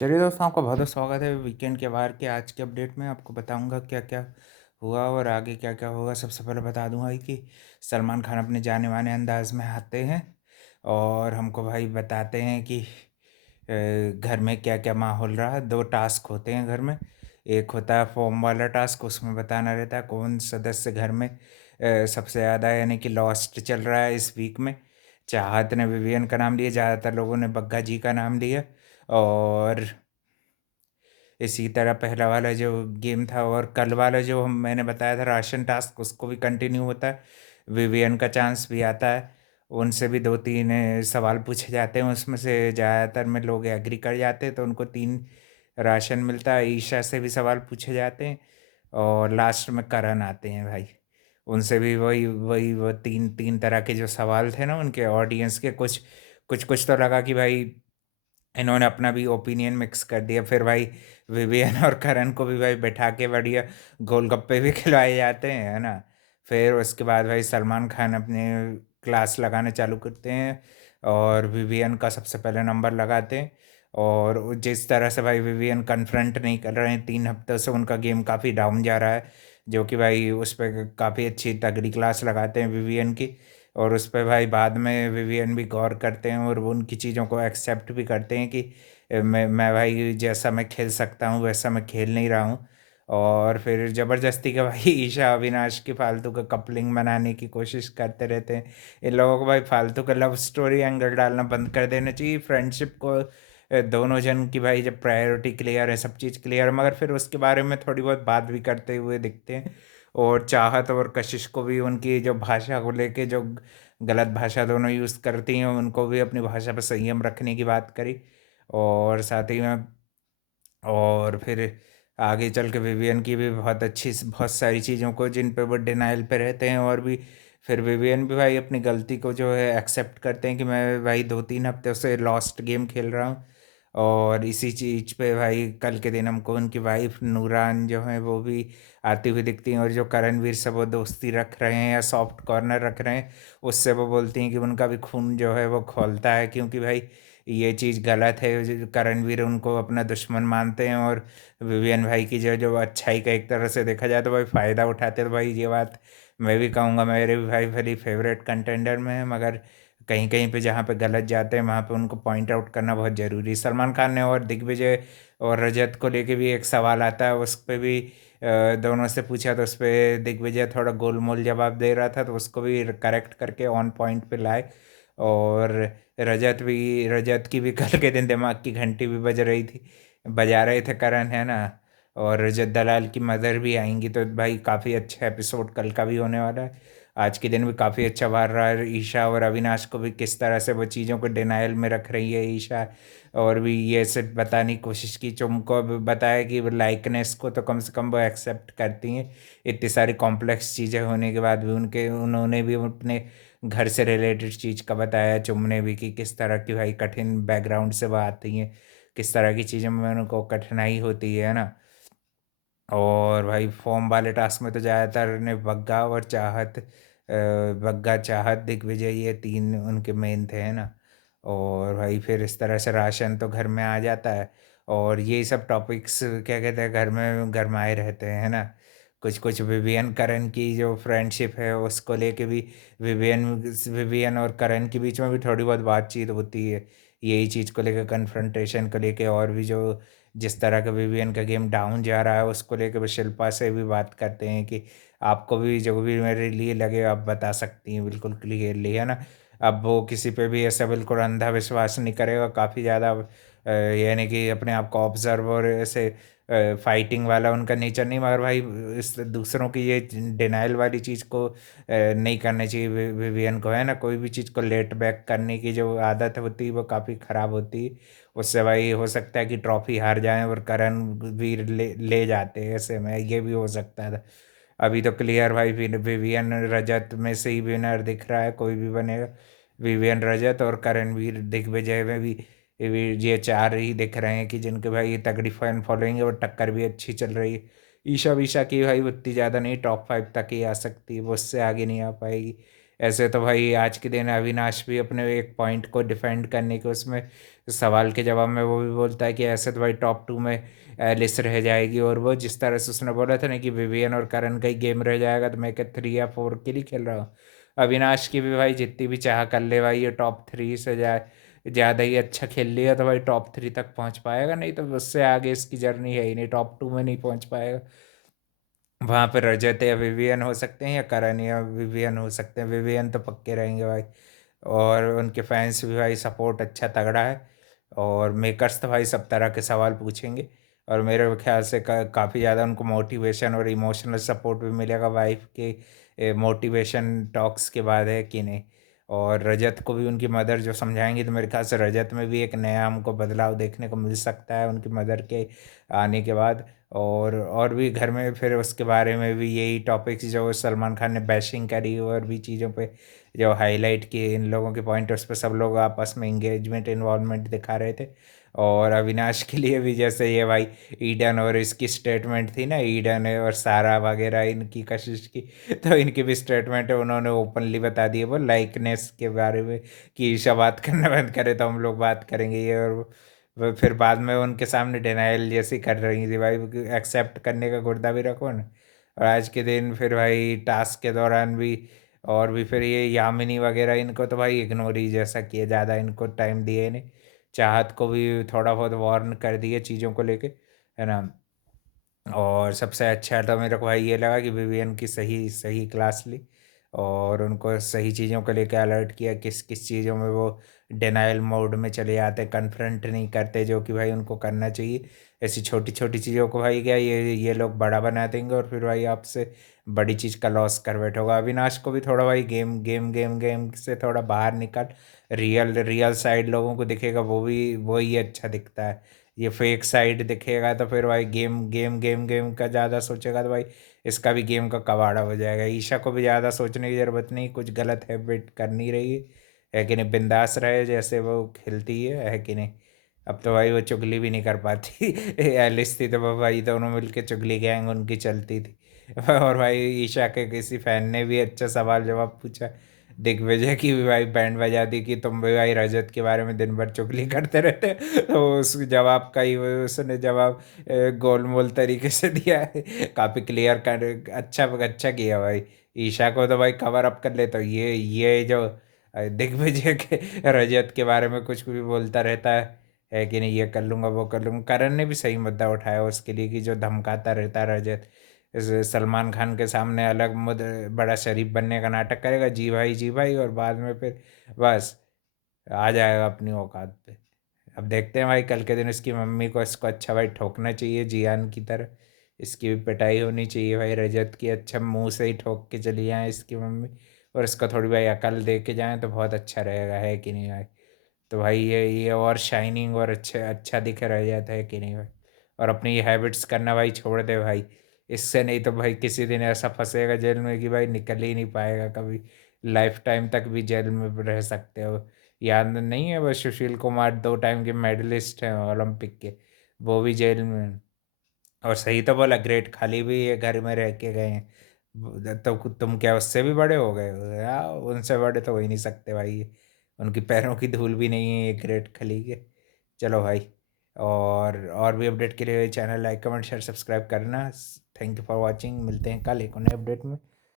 चलिए दोस्तों, आपका बहुत बहुत स्वागत है वीकेंड के वार के आज के अपडेट में। आपको बताऊंगा क्या क्या हुआ और आगे क्या क्या होगा। सबसे पहले बता दूंगा कि सलमान खान अपने जाने माने अंदाज में आते हैं और हमको भाई बताते हैं कि घर में क्या क्या माहौल रहा। दो टास्क होते हैं घर में। एक होता है फॉर्म वाला टास्क, उसमें बताना रहता है कौन सदस्य घर में सबसे ज़्यादा यानी कि लॉस्ट चल रहा है इस वीक में। चाहत ने विवियन का नाम लिया, ज़्यादातर लोगों ने बग्गा जी का नाम लिया। और इसी तरह पहला वाला जो गेम था और कल वाला जो हम मैंने बताया था राशन टास्क, उसको भी कंटिन्यू होता है। विवियन का चांस भी आता है, उनसे भी दो तीन सवाल पूछे जाते हैं। उसमें से ज़्यादातर में लोग एग्री कर जाते हैं तो उनको तीन राशन मिलता है। ईशा से भी सवाल पूछे जाते हैं और लास्ट में करण आते हैं भाई। उनसे भी वही वही वो तीन तीन तरह के जो सवाल थे ना उनके ऑडियंस के, कुछ कुछ कुछ तो लगा कि भाई इन्होंने अपना भी ओपिनियन मिक्स कर दिया। फिर भाई विवियन और करण को भी भाई बैठा के बढ़िया गोलगप्पे भी खिलवाए जाते हैं, है ना। फिर उसके बाद भाई सलमान खान अपने क्लास लगाने चालू करते हैं और विवियन का सबसे पहले नंबर लगाते हैं। और जिस तरह से भाई विवियन कन्फ्रंट नहीं कर रहे हैं 3 हफ्तों से, उनका गेम काफ़ी डाउन जा रहा है, जो कि भाई उस पर काफ़ी अच्छी तगड़ी क्लास लगाते हैं विवियन की। और उस पे भाई बाद में विवियन भी गौर करते हैं और वो उनकी चीज़ों को एक्सेप्ट भी करते हैं कि मैं भाई जैसा मैं खेल सकता हूँ वैसा मैं खेल नहीं रहा हूँ। और फिर ज़बरदस्ती का भाई ईशा अविनाश की फालतू का कपलिंग बनाने की कोशिश करते रहते हैं। इन लोगों को भाई फालतू का लव स्टोरी एंगल डालना बंद कर देना चाहिए। फ्रेंडशिप को दोनों जन की भाई जब प्रायोरिटी क्लियर है, सब चीज़ क्लियर है, मगर फिर उसके बारे में थोड़ी बहुत बात भी करते हुए दिखते हैं। और चाहत और कशिश को भी उनकी जो भाषा को लेके जो गलत भाषा दोनों यूज़ करती हैं, उनको भी अपनी भाषा पर संयम रखने की बात करी। और साथ ही में और फिर आगे चल के विवियन की भी बहुत सारी चीज़ों को जिन पे वो डिनाइल पे रहते हैं। और भी फिर विवियन भी भाई अपनी गलती को जो है एक्सेप्ट करते हैं कि मैं भाई 2-3 हफ्ते से लॉस्ट गेम खेल रहा हूँ। और इसी चीज़ पे भाई कल के दिन हमको उनकी वाइफ नूरान जो है वो भी आती हुई दिखती हैं। और जो करणवीर से वो दोस्ती रख रहे हैं या सॉफ्ट कॉर्नर रख रहे हैं, उससे वो बोलती हैं कि उनका भी खून जो है वो खौलता है, क्योंकि भाई ये चीज़ गलत है। करणवीर उनको अपना दुश्मन मानते हैं और विवियन भाई की जो जो अच्छाई का एक तरह से देखा जाए तो भाई फ़ायदा उठाते हैं। तो भाई ये बात मैं भी कहूँगा मेरे भी भाई भली फेवरेट कंटेंडर में है, मगर कहीं कहीं पे जहाँ पे गलत जाते हैं वहाँ पे उनको पॉइंट आउट करना बहुत ज़रूरी है। सलमान खान ने और दिग्विजय और रजत को लेके भी एक सवाल आता है, उस पर भी दोनों से पूछा तो उस पर दिग्विजय थोड़ा गोलमोल जवाब दे रहा था, तो उसको भी करेक्ट करके ऑन पॉइंट पे लाए। और रजत की भी कल के दिन दिमाग की घंटी भी बज रही थी, बजा रहे थे करण, है ना। और रजत दलाल की मदर भी आएंगी, तो भाई काफ़ी अच्छा एपिसोड कल का भी होने वाला है। आज के दिन भी काफ़ी अच्छा वार रहा है। ईशा और अविनाश को भी किस तरह से वो चीज़ों को डिनायल में रख रही है ईशा, और भी ये सब बताने की कोशिश की। तुमको अब बताया कि वो लाइकनेस को तो कम से कम वो एक्सेप्ट करती हैं। इतनी सारी कॉम्प्लेक्स चीज़ें होने के बाद भी उन्होंने भी अपने घर से रिलेटेड चीज़ का बताया। चुमने भी कि किस तरह की भाई कठिन बैकग्राउंड से वो आती हैं, किस तरह की चीज़ों में उनको कठिनाई होती है ना। और भाई फॉर्म वाले टास्क में तो ज़्यादातर ने बग्गा चाहत दिग्विजय, ये तीन उनके मेन थे, है ना। और भाई फिर इस तरह से राशन तो घर में आ जाता है। और ये सब टॉपिक्स क्या कहते हैं घर में गरमाए रहते हैं, है ना। कुछ कुछ विवियन करण की जो फ्रेंडशिप है उसको लेके भी विवियन विवियन और करण के बीच में भी थोड़ी बहुत बातचीत होती है यही चीज़ को लेकर, कन्फ्रंटेशन को लेके। और भी जो जिस तरह का विवियन का गेम डाउन जा रहा है उसको लेकर वो शिल्पा से भी बात करते हैं कि आपको भी जो भी मेरे लिए लगे आप बता सकती हैं बिल्कुल क्लियरली, है ना। अब वो किसी पे भी ऐसा बिल्कुल अंधा विश्वास नहीं करेगा, काफ़ी ज़्यादा यानी कि अपने आप को ऑब्जर्व और ऐसे फाइटिंग वाला उनका नेचर नहीं। मगर भाई इस दूसरों की ये डिनाइल वाली चीज़ को नहीं करना चाहिए विवियन को, है ना। कोई भी चीज़ को लेट बैक करने की जो आदत होती है वो काफ़ी ख़राब होती है। उससे भाई हो सकता है कि ट्रॉफी हार जाए और करण वीर ले ले जाते हैं, ऐसे में ये भी हो सकता था। अभी तो क्लियर भाई विवियन रजत में से ही विनर दिख रहा है, कोई भी बनेगा। विवियन रजत और करणवीर दिग्विजय में भी ये चार ही दिख रहे हैं कि जिनके भाई तगड़ी फैन फॉलोइंग है और टक्कर भी अच्छी चल रही है। ईशा विशा की भाई उतनी ज़्यादा नहीं, टॉप 5 तक ही आ सकती है, वो उससे आगे नहीं आ पाएगी। ऐसे तो भाई आज के दिन अविनाश भी अपने एक पॉइंट को डिफेंड करने के उसमें सवाल के जवाब में वो भी बोलता है कि ऐसे तो भाई टॉप 2 में एलिस रह जाएगी, और वो जिस तरह से उसने बोला था ना कि विवियन और करण का ही गेम रह जाएगा, तो मैं क्या 3 या 4 के लिए खेल रहा हूँ। अविनाश की भी भाई जितनी भी चाह कर ले भाई, ये टॉप 3 से जाए ज़्यादा ही अच्छा खेल लिया तो भाई टॉप 3 तक पहुँच पाएगा, नहीं तो उससे आगे इसकी जर्नी है ही नहीं, टॉप 2 में नहीं पहुँच पाएगा। वहाँ पे रजत या विवियन हो सकते हैं, या करण या विवियन हो सकते हैं, विवियन तो पक्के रहेंगे भाई। और उनके फैंस भी भाई सपोर्ट अच्छा तगड़ा है, और मेकर्स तो भाई सब तरह के सवाल पूछेंगे, और मेरे ख्याल से काफ़ी ज़्यादा उनको मोटिवेशन और इमोशनल सपोर्ट भी मिलेगा वाइफ के मोटिवेशन टॉक्स के बाद, है कि नहीं। और रजत को भी उनकी मदर जो समझाएंगी, तो मेरे ख्याल से रजत में भी एक नया हमको बदलाव देखने को मिल सकता है उनकी मदर के आने के बाद। और भी घर में फिर उसके बारे में भी यही टॉपिक्स जो सलमान खान ने बैशिंग करी, और भी चीज़ों पे जो हाईलाइट किए इन लोगों के पॉइंटर्स पे, सब लोग आपस में इंगेजमेंट इन्वॉल्वमेंट दिखा रहे थे। और अविनाश के लिए भी जैसे ये भाई ईडन और इसकी स्टेटमेंट थी ना, ईडन है और सारा वगैरह इनकी कशिश की, तो इनकी भी स्टेटमेंट है, उन्होंने ओपनली बता दिए वो लाइकनेस के बारे में कि ईशा बात करना बंद करे तो हम लोग बात करेंगे ये, और वो फिर बाद में उनके सामने डिनाइल जैसी कर रही थी भाई, एक्सेप्ट करने का गुर्दा भी रखो ना। और आज के दिन फिर भाई टास्क के दौरान भी, और भी फिर ये यामिनी वगैरह इनको तो भाई इग्नोर ही जैसा किए, ज़्यादा इनको टाइम दिए नहीं। चाहत को भी थोड़ा बहुत वार्न कर दिए चीज़ों को लेके, है ना। और सबसे अच्छा तो मेरे को भाई ये लगा कि विवियन की सही सही क्लास ली, और उनको सही चीज़ों को लेके अलर्ट किया, किस किस चीज़ों में वो डिनाइल मोड में चले जाते, कन्फ्रंट नहीं करते, जो कि भाई उनको करना चाहिए। ऐसी छोटी छोटी चीज़ों को भाई क्या ये लोग बड़ा बना देंगे, और फिर भाई आपसे बड़ी चीज़ का लॉस कर बैठोगा। अविनाश को भी थोड़ा भाई गेम गेम गेम गेम से थोड़ा बाहर निकल, रियल रियल साइड लोगों को दिखेगा, वो भी वही अच्छा दिखता है। ये फेक साइड दिखेगा तो फिर भाई गेम गेम गेम गेम का ज़्यादा सोचेगा, तो भाई इसका भी गेम का कबाड़ा हो जाएगा। ईशा को भी ज़्यादा सोचने की ज़रूरत नहीं, कुछ गलत हैबिट करनी रही है कि नहीं, बिंदास रहे जैसे वो खेलती है कि नहीं। अब तो भाई वो चुगली भी नहीं कर पाती एलिस थी तो वो भाई दोनों मिलके चुगली गैंग उनकी चलती थी। और भाई ईशा के किसी फैन ने भी अच्छा सवाल जवाब पूछा, दिग्विजय की भी भाई बैंड बजा दी कि तुम भी भाई रजत के बारे में दिन भर चुगली करते रहते हो। तो उस जवाब का ही उसने जवाब गोलमोल तरीके से दिया है, काफ़ी क्लियर कर, अच्छा अच्छा किया भाई। ईशा को तो भाई कवर अप कर ले, तो ये जो दिग्विजय के रजत के बारे में कुछ भी बोलता रहता है कि नहीं, ये कर लूँगा वो कर लूँगा। करण ने भी सही मुद्दा उठाया उसके लिए कि जो धमकाता रहता है रजत, सलमान खान के सामने अलग मुद बड़ा शरीफ बनने का नाटक करेगा, जी भाई, और बाद में फिर बस आ जाएगा अपनी औकात पे। अब देखते हैं भाई, कल के दिन इसकी मम्मी को इसको अच्छा भाई ठोकना चाहिए जियान की तरह, इसकी भी पिटाई होनी चाहिए भाई रजत की, अच्छा मुंह से ही ठोक के चली जाए इसकी मम्मी, और इसको थोड़ी भाई अकल दे के जाएँ तो बहुत अच्छा रहेगा, है कि नहीं भाई। तो भाई ये और शाइनिंग और अच्छा अच्छा दिख रह जाता है कि नहीं भाई। और अपनी ये हैबिट्स करना भाई छोड़ दे भाई, इससे नहीं तो भाई किसी दिन ऐसा फंसेगा जेल में कि भाई निकल ही नहीं पाएगा कभी, लाइफ टाइम तक भी जेल में रह सकते हो। याद नहीं है वो सुशील कुमार 2 टाइम के मेडलिस्ट हैं ओलंपिक के, वो भी जेल में हैं। और सही तो बोला, ग्रेट खाली भी ये घर में रह के गए हैं, तो तुम क्या उससे भी बड़े हो गए हो यार, उनसे बड़े तो हो ही नहीं सकते भाई ये, उनकी पैरों की धूल भी नहीं है ये ग्रेट खली के। चलो भाई, और भी अपडेट के लिए channel like comment share subscribe करना। थैंक यू फॉर वॉचिंग, मिलते हैं कल एक नए अपडेट में।